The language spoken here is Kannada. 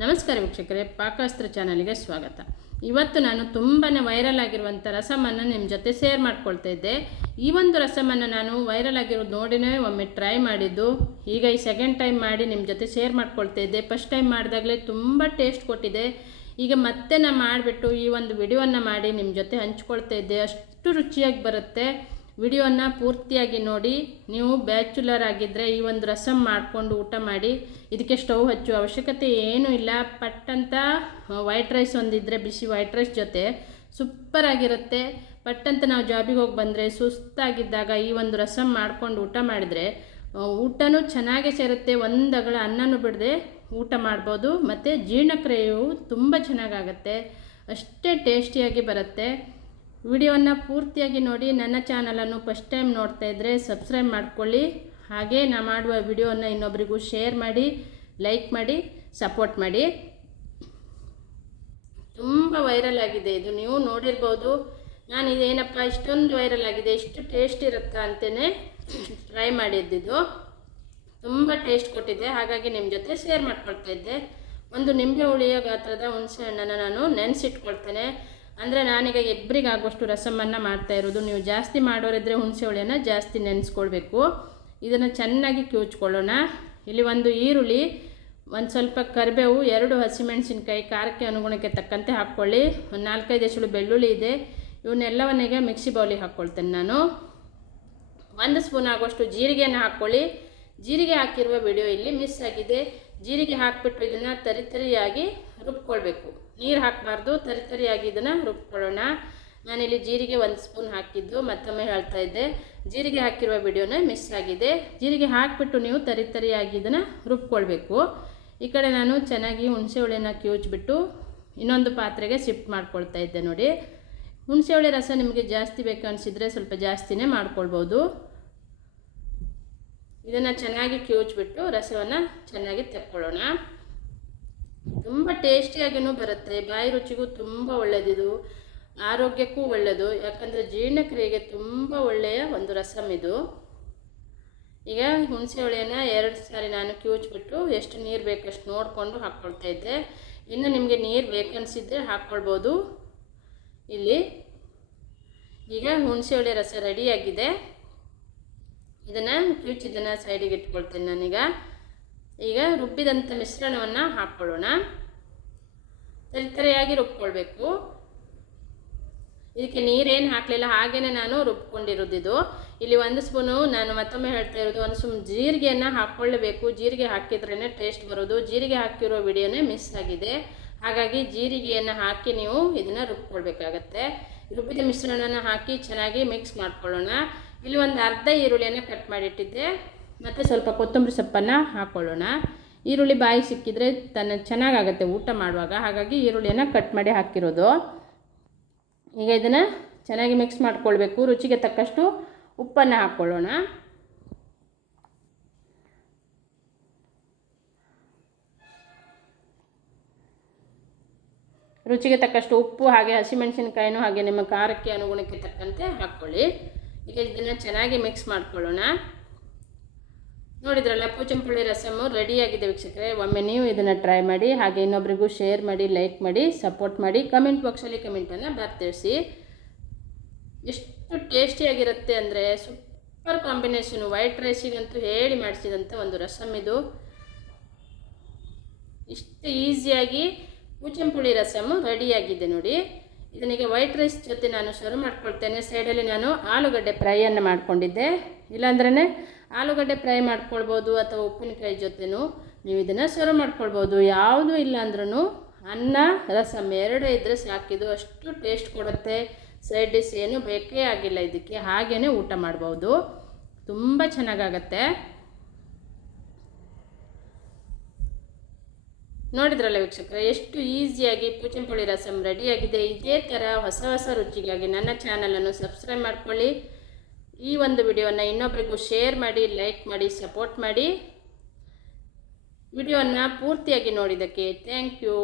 ನಮಸ್ಕಾರ ವೀಕ್ಷಕರೇ, ಪಾಕಶಾಸ್ತ್ರ ಚಾನಲ್ಗೆ ಸ್ವಾಗತ. ಇವತ್ತು ನಾನು ತುಂಬಾ ವೈರಲ್ ಆಗಿರುವಂಥ ರಸಮನ್ನು ನಿಮ್ಮ ಜೊತೆ ಶೇರ್ ಮಾಡ್ಕೊಳ್ತಾ ಇದ್ದೆ. ಈ ಒಂದು ರಸಮನ್ನು ನಾನು ವೈರಲ್ ಆಗಿರೋದು ನೋಡಿನೇ ಒಮ್ಮೆ ಟ್ರೈ ಮಾಡಿದ್ದು. ಈಗ ಈ ಸೆಕೆಂಡ್ ಟೈಮ್ ಮಾಡಿ ನಿಮ್ಮ ಜೊತೆ ಶೇರ್ ಮಾಡ್ಕೊಳ್ತಾ ಇದ್ದೆ. ಫಸ್ಟ್ ಟೈಮ್ ಮಾಡಿದಾಗಲೇ ತುಂಬ ಟೇಸ್ಟ್ ಕೊಟ್ಟಿದೆ. ಈಗ ಮತ್ತೆ ನಾನು ಮಾಡಿಬಿಟ್ಟು ಈ ಒಂದು ವಿಡಿಯೋವನ್ನು ಮಾಡಿ ನಿಮ್ಮ ಜೊತೆ ಹಂಚ್ಕೊಳ್ತಾ ಇದ್ದೆ. ಅಷ್ಟು ರುಚಿಯಾಗಿ ಬರುತ್ತೆ. ವಿಡಿಯೋನ ಪೂರ್ತಿಯಾಗಿ ನೋಡಿ. ನೀವು ಬ್ಯಾಚುಲರ್ ಆಗಿದ್ದರೆ ಈ ಒಂದು ರಸಮ್ ಮಾಡಿಕೊಂಡು ಊಟ ಮಾಡಿ. ಇದಕ್ಕೆ ಸ್ಟವ್ ಹಚ್ಚುವ ಅವಶ್ಯಕತೆ ಏನೂ ಇಲ್ಲ. ಪಟ್ಟಂತ ವೈಟ್ ರೈಸ್ ಒಂದಿದ್ದರೆ ಬಿಸಿ ವೈಟ್ ರೈಸ್ ಜೊತೆ ಸೂಪರಾಗಿರುತ್ತೆ. ಪಟ್ಟಂತ ನಾವು ಜಾಬಿಗೆ ಹೋಗಿ ಬಂದರೆ ಸುಸ್ತಾಗಿದ್ದಾಗ ಈ ಒಂದು ರಸಮ್ ಮಾಡ್ಕೊಂಡು ಊಟ ಮಾಡಿದರೆ ಊಟನೂ ಚೆನ್ನಾಗೇ ಸೇರುತ್ತೆ. ಒಂದು ಅಗಳ ಅನ್ನನೂ ಬಿಡದೆ ಊಟ ಮಾಡ್ಬೋದು. ಮತ್ತು ಜೀರ್ಣಕ್ರಿಯೆಯು ತುಂಬ ಚೆನ್ನಾಗಾಗತ್ತೆ. ಅಷ್ಟೇ ಟೇಸ್ಟಿಯಾಗಿ ಬರುತ್ತೆ. ವಿಡಿಯೋನ ಪೂರ್ತಿಯಾಗಿ ನೋಡಿ. ನನ್ನ ಚಾನಲನ್ನು ಫಸ್ಟ್ ಟೈಮ್ ನೋಡ್ತಾ ಇದ್ದರೆ ಸಬ್ಸ್ಕ್ರೈಬ್ ಮಾಡ್ಕೊಳ್ಳಿ. ಹಾಗೆ ನಾ ಮಾಡುವ ವಿಡಿಯೋನ ಇನ್ನೊಬ್ಬರಿಗೂ ಶೇರ್ ಮಾಡಿ, ಲೈಕ್ ಮಾಡಿ, ಸಪೋರ್ಟ್ ಮಾಡಿ. ತುಂಬ ವೈರಲ್ ಆಗಿದೆ ಇದು, ನೀವು ನೋಡಿರ್ಬೋದು. ನಾನು ಇದೇನಪ್ಪ ಇಷ್ಟೊಂದು ವೈರಲ್ ಆಗಿದೆ, ಇಷ್ಟು ಟೇಸ್ಟ್ ಇರುತ್ತಾ ಅಂತಲೇ ಟ್ರೈ ಮಾಡಿದ್ದಿದ್ದು. ತುಂಬ ಟೇಸ್ಟ್ ಕೊಟ್ಟಿದೆ, ಹಾಗಾಗಿ ನಿಮ್ಮ ಜೊತೆ ಶೇರ್ ಮಾಡ್ಕೊಳ್ತಾ ಇದ್ದೆ. ಒಂದು ನಿಂಬೆ ಹುಳಿಯ ಗಾತ್ರದ ಹುಣಸೆ ಹಣ್ಣನ್ನು ನಾನು ನೆನೆಸಿಟ್ಕೊಳ್ತೇನೆ. ಅಂದರೆ ನಾನೀಗ ಇಬ್ಬರಿಗಾಗುವಷ್ಟು ರಸಮನ್ನು ಮಾಡ್ತಾ ಇರೋದು. ನೀವು ಜಾಸ್ತಿ ಮಾಡೋರಿದ್ದರೆ ಹುಣಸೆ ಹುಳಿಯನ್ನು ಜಾಸ್ತಿ ನೆನೆಸ್ಕೊಳ್ಬೇಕು. ಇದನ್ನು ಚೆನ್ನಾಗಿ ಕಿವುಚ್ಕೊಳ್ಳೋಣ. ಇಲ್ಲಿ ಒಂದು ಈರುಳ್ಳಿ, ಒಂದು ಸ್ವಲ್ಪ ಕರಿಬೇವು, 2 ಹಸಿಮೆಣಸಿನ್ಕಾಯಿ ಖಾರಕ್ಕೆ ಅನುಗುಣಕ್ಕೆ ತಕ್ಕಂತೆ ಹಾಕ್ಕೊಳ್ಳಿ. ಒಂದು 4-5 ಎಸಳು ಬೆಳ್ಳುಳ್ಳಿ ಇದೆ. ಇವನ್ನೆಲ್ಲವನ್ನೀಗ ಮಿಕ್ಸಿ ಬೌಲಿಗೆ ಹಾಕ್ಕೊಳ್ತೇನೆ ನಾನು. 1 ಸ್ಪೂನ್ ಆಗುವಷ್ಟು ಜೀರಿಗೆಯನ್ನು ಹಾಕ್ಕೊಳ್ಳಿ. ಜೀರಿಗೆ ಹಾಕಿರುವ ವಿಡಿಯೋ ಇಲ್ಲಿ ಮಿಸ್ ಆಗಿದೆ. ಜೀರಿಗೆ ಹಾಕಿಬಿಟ್ಟು ಇದನ್ನು ತರಿಯಾಗಿ ರುಬ್ಕೊಳ್ಬೇಕು. ನೀರು ಹಾಕಬಾರ್ದು, ತರಿಯಾಗಿ ಇದನ್ನು ರುಬ್ಕೊಳ್ಳೋಣ. ನಾನಿಲ್ಲಿ ಜೀರಿಗೆ 1 ಸ್ಪೂನ್ ಹಾಕಿದ್ದು ಮತ್ತೊಮ್ಮೆ ಹೇಳ್ತಾ ಇದ್ದೆ. ಜೀರಿಗೆ ಹಾಕಿರುವ ವಿಡಿಯೋನ ಮಿಸ್ ಆಗಿದೆ. ಜೀರಿಗೆ ಹಾಕಿಬಿಟ್ಟು ನೀವು ತರಿಯಾಗಿ ಇದನ್ನು ರುಬ್ಕೊಳ್ಬೇಕು. ಈ ಕಡೆ ನಾನು ಚೆನ್ನಾಗಿ ಹುಣಸೆ ಹುಳಿನ ಕಿವುಚ್ಬಿಟ್ಟು ಇನ್ನೊಂದು ಪಾತ್ರೆಗೆ ಶಿಫ್ಟ್ ಮಾಡ್ಕೊಳ್ತಾ ಇದ್ದೆ. ನೋಡಿ, ಹುಣಸೆ ಹುಳಿ ರಸ ನಿಮಗೆ ಜಾಸ್ತಿ ಬೇಕು ಅನಿಸಿದರೆ ಸ್ವಲ್ಪ ಜಾಸ್ತಿನೇ ಮಾಡ್ಕೊಳ್ಬೋದು. ಇದನ್ನು ಚೆನ್ನಾಗಿ ಕಿವುಚ್ಬಿಟ್ಟು ರಸವನ್ನು ಚೆನ್ನಾಗಿ ತೆಕ್ಕೊಳ್ಳೋಣ. ತುಂಬ ಟೇಸ್ಟಿಯಾಗಿಯೂ ಬರುತ್ತೆ. ಬಾಯಿ ರುಚಿಗೂ ತುಂಬ ಒಳ್ಳೆಯದಿದು, ಆರೋಗ್ಯಕ್ಕೂ ಒಳ್ಳೆಯದು. ಯಾಕಂದರೆ ಜೀರ್ಣಕ್ರಿಯೆಗೆ ತುಂಬ ಒಳ್ಳೆಯ ಒಂದು ರಸಮ್ ಇದು. ಈಗ ಹುಣಸೆ ಹುಳಿಯನ್ನು 2 ಸಾರಿ ನಾನು ಕಿವುಚ್ಬಿಟ್ಟು ಎಷ್ಟು ನೀರು ಬೇಕಷ್ಟು ನೋಡಿಕೊಂಡು ಹಾಕ್ಕೊಳ್ತಾ ಇದ್ದೆ. ಇನ್ನು ನಿಮಗೆ ನೀರು ಬೇಕನ್ನಿಸಿದ್ರೆ ಹಾಕ್ಕೊಳ್ಬೋದು. ಇಲ್ಲಿ ಈಗ ಹುಣಸೆ ಹುಳಿ ರಸ ರೆಡಿಯಾಗಿದೆ. ಇದನ್ನು ಕಿವುಚಿದ್ದನ್ನು ಸೈಡಿಗೆ ಇಟ್ಕೊಳ್ತೇನೆ ನಾನೀಗ. ಈಗ ರುಬ್ಬಿದಂಥ ಮಿಶ್ರಣವನ್ನು ಹಾಕ್ಕೊಳ್ಳೋಣ. ತರಿಯಾಗಿ ರುಬ್ಕೊಳ್ಬೇಕು. ಇದಕ್ಕೆ ನೀರೇನು ಹಾಕಲಿಲ್ಲ, ಹಾಗೆಯೇ ನಾನು ರುಬ್ಕೊಂಡಿರೋದಿದು. ಇಲ್ಲಿ 1 ಸ್ಪೂನು, ನಾನು ಮತ್ತೊಮ್ಮೆ ಹೇಳ್ತಾ ಇರೋದು, 1 ಸ್ಪೂನ್ ಜೀರಿಗೆಯನ್ನು ಹಾಕ್ಕೊಳ್ಳಬೇಕು. ಜೀರಿಗೆ ಹಾಕಿದ್ರೇ ಟೇಸ್ಟ್ ಬರೋದು. ಜೀರಿಗೆ ಹಾಕಿರೋ ವಿಡಿಯೋನೇ ಮಿಸ್ ಆಗಿದೆ. ಹಾಗಾಗಿ ಜೀರಿಗೆಯನ್ನು ಹಾಕಿ ನೀವು ಇದನ್ನು ರುಬ್ಕೊಳ್ಬೇಕಾಗತ್ತೆ. ರುಬ್ಬಿದ ಮಿಶ್ರಣನ ಹಾಕಿ ಚೆನ್ನಾಗಿ ಮಿಕ್ಸ್ ಮಾಡ್ಕೊಳ್ಳೋಣ. ಇಲ್ಲಿ ಒಂದು ಅರ್ಧ ಈರುಳ್ಳಿಯನ್ನು ಕಟ್ ಮಾಡಿಟ್ಟಿದ್ದೆ. ಮತ್ತು ಸ್ವಲ್ಪ ಕೊತ್ತಂಬರಿ ಸೊಪ್ಪನ್ನು ಹಾಕ್ಕೊಳ್ಳೋಣ. ಈರುಳ್ಳಿ ಬಾಯಿ ಸಿಕ್ಕಿದರೆ ಚೆನ್ನಾಗಾಗುತ್ತೆ ಊಟ ಮಾಡುವಾಗ, ಹಾಗಾಗಿ ಈರುಳ್ಳಿಯನ್ನು ಕಟ್ ಮಾಡಿ ಹಾಕಿರೋದು. ಈಗ ಇದನ್ನು ಚೆನ್ನಾಗಿ ಮಿಕ್ಸ್ ಮಾಡ್ಕೊಳ್ಬೇಕು. ರುಚಿಗೆ ತಕ್ಕಷ್ಟು ಉಪ್ಪನ್ನು ಹಾಕ್ಕೊಳ್ಳೋಣ. ರುಚಿಗೆ ತಕ್ಕಷ್ಟು ಉಪ್ಪು, ಹಾಗೆ ಹಸಿಮೆಣಸಿನಕಾಯಿನೂ ಹಾಗೆ ನಿಮ್ಮ ಖಾರಕ್ಕೆ ಅನುಗುಣಕ್ಕೆ ತಕ್ಕಂತೆ ಹಾಕ್ಕೊಳ್ಳಿ. ಈಗ ಇದನ್ನು ಚೆನ್ನಾಗಿ ಮಿಕ್ಸ್ ಮಾಡ್ಕೊಳ್ಳೋಣ. ನೋಡಿದ್ರಲ್ಲ, ಪೂಚಂಪುಳಿ ರಸಮ್ಮು ರೆಡಿಯಾಗಿದೆ ವೀಕ್ಷಕರೇ. ಒಮ್ಮೆ ನೀವು ಇದನ್ನು ಟ್ರೈ ಮಾಡಿ. ಹಾಗೆ ಇನ್ನೊಬ್ರಿಗೂ ಶೇರ್ ಮಾಡಿ, ಲೈಕ್ ಮಾಡಿ, ಸಪೋರ್ಟ್ ಮಾಡಿ. ಕಮೆಂಟ್ ಬಾಕ್ಸಲ್ಲಿ ಕಮೆಂಟನ್ನು ಬರ್ತಿಳಿಸಿ. ಎಷ್ಟು ಟೇಸ್ಟಿಯಾಗಿರುತ್ತೆ ಅಂದರೆ ಸೂಪರ್ ಕಾಂಬಿನೇಷನು. ವೈಟ್ ರೈಸಿಗಂತೂ ಹೇಳಿ ಮಾಡಿಸಿದಂಥ ಒಂದು ರಸಮ್ ಇದು. ಇಷ್ಟು ಈಸಿಯಾಗಿ ಪೂಚಂಪುಳಿ ರಸಮ್ಮು ರೆಡಿಯಾಗಿದೆ ನೋಡಿ. ಇದನ್ನೀಗ ವೈಟ್ ರೈಸ್ ಜೊತೆ ನಾನು ಸರ್ವ್ ಮಾಡ್ಕೊಳ್ತೇನೆ. ಸೈಡಲ್ಲಿ ನಾನು ಆಲೂಗಡ್ಡೆ ಫ್ರೈಯನ್ನು ಮಾಡ್ಕೊಂಡಿದ್ದೆ. ಇಲ್ಲಾಂದ್ರೇ ಆಲೂಗಡ್ಡೆ ಫ್ರೈ ಮಾಡ್ಕೊಳ್ಬೋದು, ಅಥವಾ ಉಪ್ಪಿನಕಾಯಿ ಜೊತೆನೂ ನೀವು ಇದನ್ನು ಸರ್ವ್ ಮಾಡ್ಕೊಳ್ಬೋದು. ಯಾವುದೂ ಇಲ್ಲ ಅಂದ್ರೂ ಅನ್ನ ರಸಮ್ 2 ಇದ್ದರೆ ಸಾಕಿದು. ಅಷ್ಟು ಟೇಸ್ಟ್ ಕೊಡುತ್ತೆ. ಸೈಡ್ ಡಿಶ್ ಏನೂ ಬೇಕೇ ಆಗಿಲ್ಲ ಇದಕ್ಕೆ, ಹಾಗೇ ಊಟ ಮಾಡ್ಬೋದು. ತುಂಬ ಚೆನ್ನಾಗಾಗತ್ತೆ. ನೋಡಿದ್ರಲ್ಲ ವೀಕ್ಷಕರೇ, ಎಷ್ಟು ಈಸಿಯಾಗಿ ಪೂಚಂಪುಳಿ ರಸಮ್ ರೆಡಿಯಾಗಿದೆ. ಇದೇ ಥರ ಹೊಸ ರುಚಿಗಾಗಿ ನನ್ನ ಚಾನಲನ್ನು ಸಬ್ಸ್ಕ್ರೈಬ್ ಮಾಡ್ಕೊಳ್ಳಿ. ಈ ಒಂದು ವಿಡಿಯೋನ ಇನ್ನೊಬ್ಬರಿಗೂ ಶೇರ್ ಮಾಡಿ, ಲೈಕ್ ಮಾಡಿ, ಸಪೋರ್ಟ್ ಮಾಡಿ. ವಿಡಿಯೋನ ಪೂರ್ತಿಯಾಗಿ ನೋಡಿದ್ದಕ್ಕೆ ಥ್ಯಾಂಕ್ ಯು.